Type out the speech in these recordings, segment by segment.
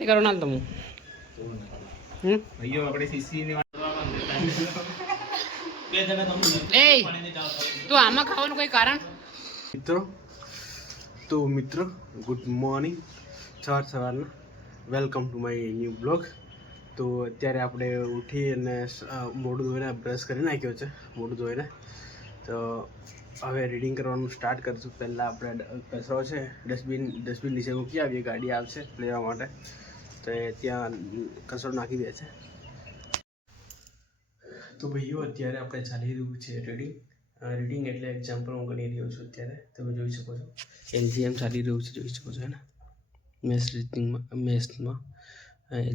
કરો ના તમે ભાઈઓ આપણે સીસી ની એ તું આમાં ખાવાનું કોઈ કારણ મિત્રો ગુડ મોર્નિંગ સવારના welcome to my new blog. તો અત્યારે આપણે ઉઠી અને મોઢું ધોઈને બ્રશ કરી નાખ્યો છે મોઢું ધોઈને. તો હવે રીડિંગ કરવાનું સ્ટાર્ટ કરીશું. પહેલાં આપણે કચરો છે ડસ્ટબિન નીચે મૂકી આવીએ, ગાડી આવશે લેવા માટે તો એ ત્યાં કચરો નાખી દે છે. તો ભાઈઓ અત્યારે આપણે ચાલી રહ્યું છે રીડિંગ એટલે એક્ઝામ્પલ હું ગણી રહ્યો છું. અત્યારે તમે જોઈ શકો છો LGM ચાલી રહ્યું છે, જોઈ શકો છો હે ને. મેથ્સમાં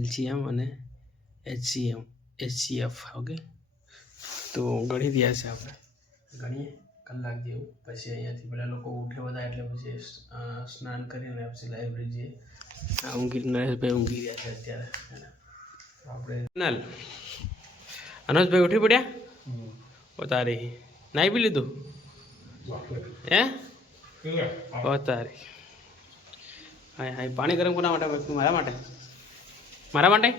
LGM અને HCF ઓકે. તો ગણી રહ્યા છે આપણે, ગણીએ કલાક જેવું. પછી અહીંયાથી પેલા લોકો ઉઠે બધા એટલે પછી સ્નાન કરીને પછી લાઇબ્રેરી જઈએ. નરેશભાઈ ઊંઘી રહ્યા છે અત્યારે. આપણે અનસભાઈ ઉઠી પડ્યા તારી નાઈ બી લીધું હે તારી. હાય પાણી ગરમ કોના માટે? મારા માટે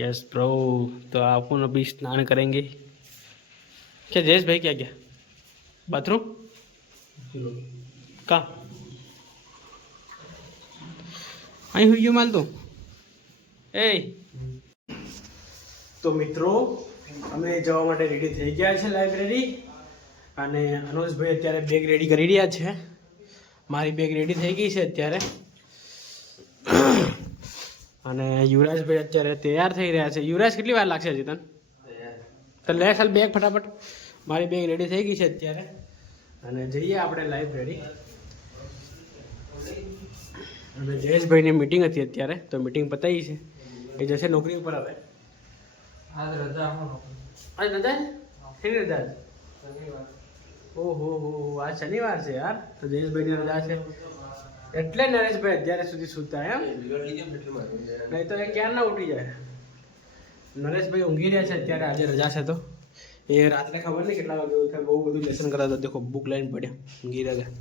यस ब्रो. तो आपको अभी स्नान करेंगे क्या जयेश भाई? क्या क्या बाथरूम का અહીં હુઈ ગયો માલ તો એ. તો મિત્રો અમે જવા માટે રેડી થઈ ગયા છે લાઇબ્રેરી. અને અનોજભાઈ અત્યારે બેગ રેડી કરી રહ્યા છે. મારી બેગ રેડી થઈ ગઈ છે અત્યારે. અને યુવરાજભાઈ અત્યારે તૈયાર થઈ રહ્યા છે. યુવરાજ કેટલી વાર લાગશે હજી તને? તો લે ચાલ બેગ ફટાફટ. મારી બેગ રેડી થઈ ગઈ છે અત્યારે. અને જઈએ આપણે લાઇબ્રેરી. અને જયેશભાઈની મિટિંગ હતી અત્યારે, તો મિટિંગ પતાવી છે. એ જશે નોકરી ઉપર. હવે આજ રજા શેની રજા? ઓહો આજ શનિવાર છે યાર. તો જયેશભાઈની રજા છે એટલે નરેશભાઈ અત્યારે સુધી સૂતા એમ. નહીં તો એ ક્યાં ના ઉઠી જાય. નરેશભાઈ ઊંઘી રહ્યા છે અત્યારે, આજે રજા છે. તો એ રાત્રે ખબર નહીં કેટલા વાગે ઉઠે, બહુ બધું લેસન કરતા હતા. દેખો બુક લાઈન પડ્યા, ઊંઘી રહ્યા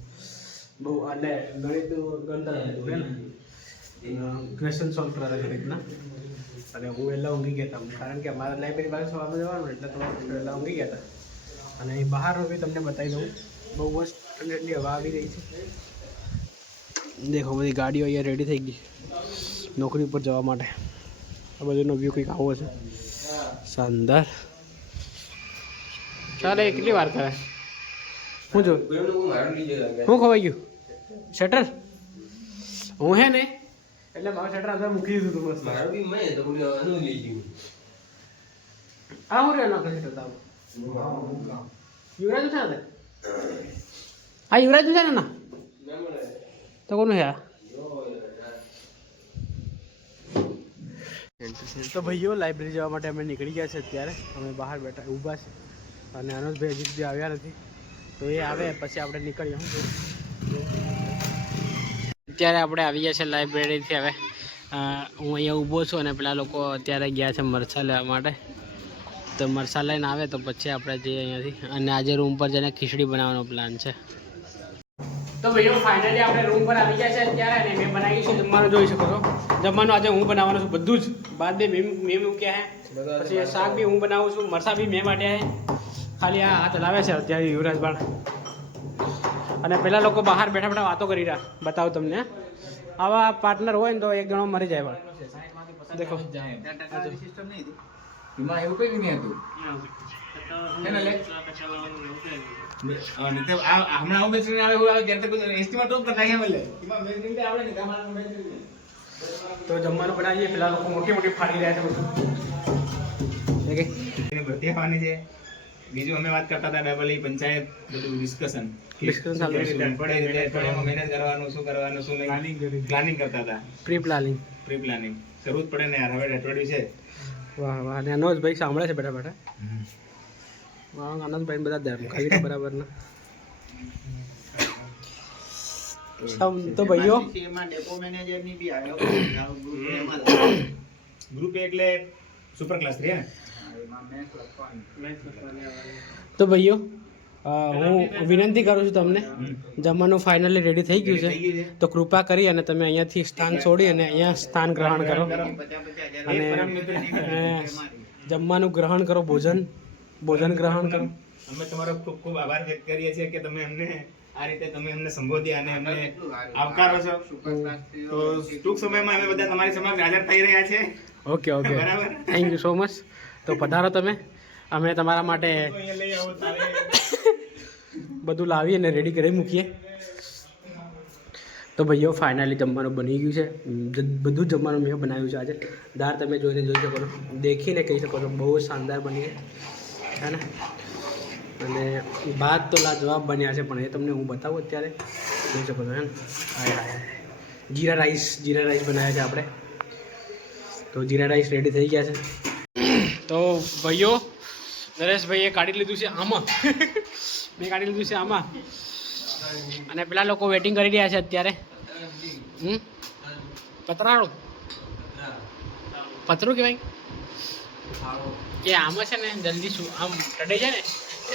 બહુ. એટલે ગણિત ગણતા હતા ને, ક્વેશ્ચન સોલ્વ કરતા હતા ગણિતના. અને હું વહેલા ઊંઘી ગયા હતા, કારણ કે અમારા લાઇબ્રેરી બાજુ સવારમાં જવાનું એટલે તો વહેલા ઊંઘી ગયા હતા. અને અહીં બહારનું બી તમને બતાવી દઉં, બહુ મસ્ત ઠંડી હવા આવી રહી છે. દેખો બધી ગાડીઓ અહીંયા રેડી થઈ ગઈ નોકરી ઉપર જવા માટે. આ બધુનો વ્યૂ કંઈક આવો છે, શાનદાર. ચાલે કેટલી વાર કરે હું જો હું ખવાઈ ગયું શટર. હું હે ને એટલે મારું શટર અંદર મૂકી દીધું હતું મસ્ત. આ હું રહ્યો નોકરી શટર તારું યુવરાજ છે ને? હા યુવરાજ છે ને ના તો કોનું હે? તો ભાઈઓ લાઇબ્રેરી જવા માટે અમે નીકળી ગયા છે અત્યારે. અમે બહાર બેઠા ઊભા છે અને અનોજભાઈ હજી સુધી આવ્યા નથી. તો એ આવે પછી આપણે નીકળીએ. અત્યારે આપણે આવી ગયા છે લાઇબ્રેરીથી. હવે હું અહીંયા ઊભો છું અને પેલા લોકો અત્યારે ગયા છે મરચાં લેવા માટે. તો મરચાં લઈને આવે તો પછી આપણે જઈએ અહીંયાથી. અને આજે રૂમ પર જઈને ખીચડી બનાવવાનો પ્લાન છે. તો ભાઈઓ ફાઇનલી આપણે રૂમ પર આવી ગયા છે અત્યારે. અને મેં બનાવી છે જમવાનું, જોઈ શકો છો. જમવાનું આજે હું બનાવવાનો છું બધું જ. બાદ મેં મૂક્યા છે. પછી શાક બી હું બનાવું છું, મરચાં બી મેં વાટ્યા છે. ખાલી આ હાથ હલાવે છે અત્યારે યુવરાજ બાળ. અને પેલા લોકો બહાર બેઠા બેઠા વાતો કરી રહ્યા. બતાવું તમને, આવા પાર્ટનર હોય ને તો એક જણો મરી જાય. દેખો એમાં એવું કઈ નહીં હતું. હમણાં આવું બેસી આવે એવું આવે ત્યારે એસ્ટિમેટ તો કરતા ક્યાં મળે. એમાં મેં નીકળે આવડે ને ગામમાં મેં. તો જમવાનું બનાવીએ. પેલા લોકો મોટી મોટી ફાડી રહ્યા છે બધું. બધી ખાવાની છે. બીજું અમે વાત કરતા હતા ડબલ પંચાયત બધું ડિસ્કશન મહેનત કરવાનું, શું કરવાનું, શું નહીં, પ્લાનિંગ કરતા હતા. પ્રી પ્લાનિંગ કરવું જ પડે ને યાર. હવે અઠવાડિયું છે. વાહ વાહ. અને અનોજભાઈ સાંભળે છે બેઠા બેઠા. આનંદભાઈ બધા ધર્મ ખાઈ બરાબર ને. તો ભાઈઓ ગ્રુપ એટલે સુપર ક્લાસ 3 ને. તો ભાઈઓ હું વિનંતી કરું છું તમને, જમવાનું ફાઇનલી રેડી થઈ ગયું છે, તો કૃપા કરી અને તમે અહીંયાથી સ્થાન છોડી અને અહીંયા સ્થાન ગ્રહણ કરો અને જમવાનું ગ્રહણ કરો, ભોજન ગ્રહણ કરો. અમે તમારો ખૂબ ખૂબ આભાર વ્યક્ત કરીએ છીએ કે તમે અમને આ રીતે તમે અમને સંબોધ્યા અને અમને આવકારો છો. તો ટૂંક સમયમાં અમે બધા તમારી સમક્ષ હાજર થઈ રહ્યા છે. ઓકે ઓકે, બરાબર. Thank you so much. તો પધારો તમે, અમે તમારા માટે અહીંયા લઈ આવો તારે. બધું લાવી અને રેડી કરી મૂકીએ. તો ભાઈઓ ફાઇનલી જમવાનું બની ગયું છે, બધું જમવાનું મેં બનાવ્યું છે આજે. દાળ તમે જોઈને જોઈ શકો છો, દેખીને કહી શકો છો બહુ શાનદાર બની છે, હે ને. અને ભાત તો લાજવાબ બન્યા છે, પણ એ તમને હું બતાવું અત્યારે, જોઈ શકો છો, હે ને. જીરા રાઈસ બનાવ્યા છે આપણે. તો જીરા રાઈસ રેડી થઈ ગયા છે. તો ભાઈઓ નરેશભાઈએ કાઢી લીધું છે આમાં, મેં કાઢી લીધું છે આમાં, અને પેલા લોકો વેટિંગ કરી રહ્યા છે અત્યારે. પતરાળું પતરું કહેવાય એ આમાં છે ને, જલ્દી શું આમ ટડે જાય ને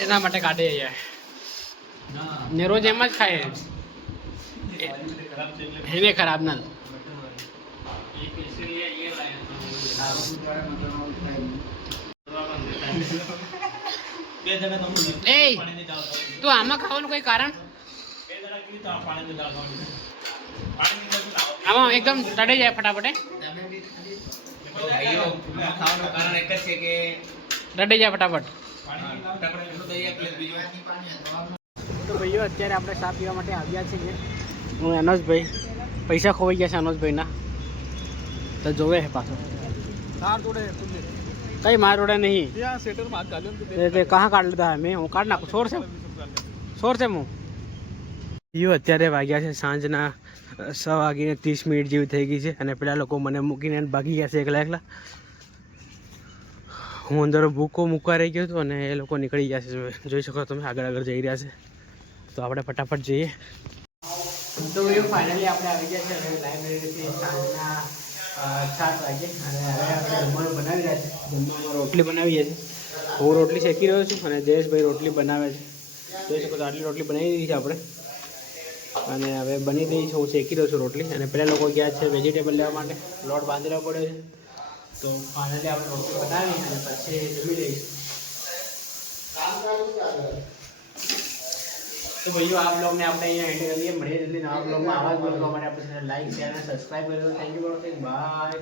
એના માટે કાઢે જાય ને, રોજ એમ જ ખાય એને ખરાબ ના. એ તું આમાં ખાવાનું કોઈ કારણ? આમાં એકદમ તળી જાય ફટાફટ. ખાવાનું કારણ એક જ છે કે તળી જાય ફટાફટ. તો ભાઈઓ અત્યારે આપણે ચા પીવા માટે આવ્યા છીએ. હું અનોજભાઈ, પૈસા ખોવાઈ ગયા છે અનોજભાઈના, તો જોવે છે પાછો. કઈ માર જોડે નહીં, કहाँ કાઢ લીધા હે? મેં હું કાઢ નાખું. છોડ છે હું. યો અત્યારે વાગ્યા છે સાંજના 6:30 જેવી થઈ ગઈ છે, અને પેલા લોકો મને મૂકીને ભાગી ગયા છે એકલા. હું અંદર ભૂકો મૂકવા રહી ગયો હતો અને એ લોકો નીકળી ગયા છે. જોઈ શકો તમે, આગળ જઈ રહ્યા છે. તો આપણે ફટાફટ જઈએ. તો ફાઇનલી આપણે આવી ગયા છે લાઇબ્રેરીથી સાંજના 7 વાગે, અને હવે આપણે જમવાનું બનાવી રહ્યા છે. જમવામાં રોટલી બનાવીએ છીએ. હું રોટલી શેકી રહ્યો છું અને જયેશભાઈ રોટલી બનાવે છે. જોઈ શકો તો આટલી રોટલી બનાવી દીધી છે આપણે, અને હવે બની ગઈ છે. હું શેકી રહ્યો છું રોટલી, અને પેલા લોકો ગયા છે વેજીટેબલ લેવા માટે, લોટ બાંધી લેવો પડ્યો છે. તો ફાઇનલી આપણે રોટલી બનાવી અને પછી જમી લઈશું. તો ભાઈઓ આ બ્લોગને આપણે અહીંયા એન્ડ કરીએ. મળીએ જલ્દી નવા બ્લોગમાં. આવા જ બ્લોગ માટે આપણે લાઈક, શેર અને સબસ્ક્રાઈબ કરી દો. Thank you for watching. By.